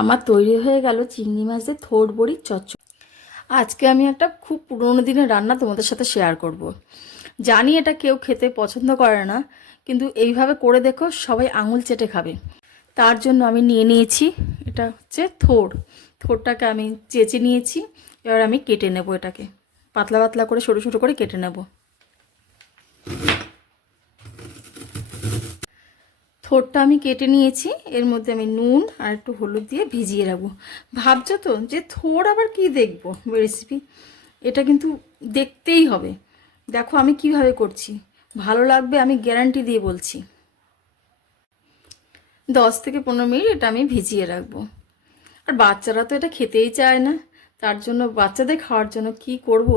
আমার তৈরি হয়ে গেল চিংড়ি মাছের থোড় বড়ির চচ্চড়ি। আজকে আমি একটা খুব পুরোনো দিনের রান্না তোমাদের সাথে শেয়ার করব। জানি এটা কেউ খেতে পছন্দ করে না, কিন্তু এইভাবে করে দেখো, সবাই আঙুল চেটে খাবে। তার জন্য আমি নিয়ে নিয়েছি, এটা হচ্ছে থোড়টাকে আমি চেঁচে নিয়েছি। এবার আমি কেটে নেব, এটাকে পাতলা পাতলা করে ছোটো ছোটো করে কেটে নেব। থোড়টা আমি কেটে নিয়েছি, এর মধ্যে আমি নুন আর একটু হলুদ দিয়ে ভিজিয়ে রাখবো। ভাবছো তো যে থোড় আবার কি দেখবো রেসিপি, এটা কিন্তু দেখতেই হবে। দেখো আমি কিভাবে করছি, ভালো লাগবে, আমি গ্যারান্টি দিয়ে বলছি। 10 থেকে 15 মিনিট এটা আমি ভিজিয়ে রাখবো। আর বাচ্চারা তো এটা খেতেই চায় না, তার জন্য বাচ্চাদের খাওয়ার জন্য কি করব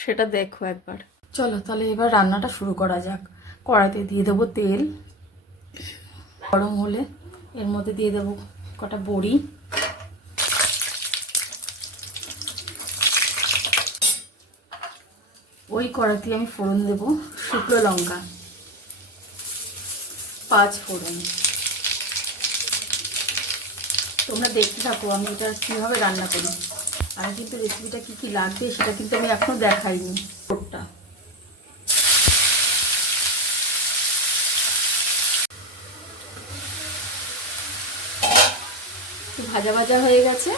সেটা দেখো একবার। চলো তাহলে এবার রান্নাটা শুরু করা যাক। কড়াইতে দিয়ে দেবো তেল, গরম হলে এর মধ্যে দিয়ে দেবো কটা বড়ি, ওই কড়াইতে আমি ফোড়ন দেব শুকনো লঙ্কা, 5 ফোড়ন। তোমরা দেখতে থাকো আমি এটা কীভাবে রান্না করি। আমি কিন্তু রেসিপিটা কী কী লাগবে সেটা কিন্তু আমি এখনও দেখাইনি। ফোড়নটা ভাজা ভাজা হয়ে গেছে,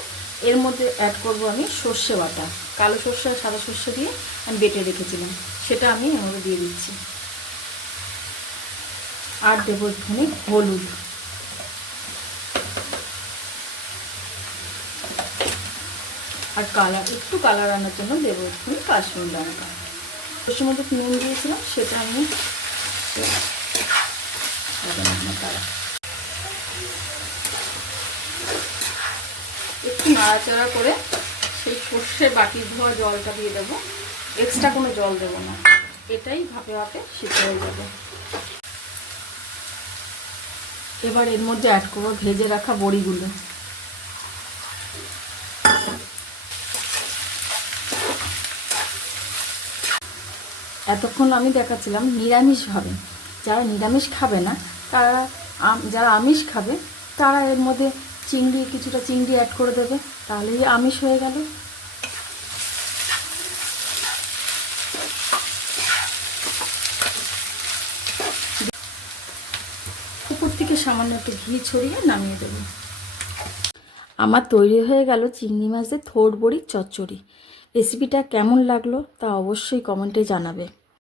এর মধ্যে অ্যাড করব আমি সর্ষে বাটা। কালো সর্ষে আর সাদা সর্ষে দিয়ে আমি বেটে রেখেছিলাম, সেটা আমি এর মধ্যে দিয়ে দিচ্ছি। আর দেবো একটুখানি হলুদ, আর একটু কালার আনার জন্য দেবো একটুখানি কাশ্মীরি লঙ্কা। সর্ষের মধ্যে নুন দিয়েছিলাম সেটা আমি একটু নাড়াচাড়া করে সেই সর্ষের বাটি ধোয়া জলটা দিয়ে দেবো। এক্সট্রা কোনো জল দেবো না, এটাই ভাপে ভাপে সিদ্ধ হয়ে যাবে। এবার এর মধ্যে অ্যাড করবো ভেজে রাখা বড়িগুলো। এতক্ষণ আমি দেখাচ্ছিলাম নিরামিষভাবে, যারা নিরামিষ খাবে না তারা, যারা আমিষ খাবে তারা এর মধ্যে কিছুটা চিংড়ি অ্যাড করে দেবে, তাহলেই আমিষ হয়ে গেল। উপর থেকে সামান্য একটু ঘি ছড়িয়ে নামিয়ে দেবো। আমার তৈরি হয়ে গেল চিংড়ি মাছের থোড় বড়ির চচ্চড়ি। রেসিপিটা কেমন লাগলো তা অবশ্যই কমেন্টে জানাবে।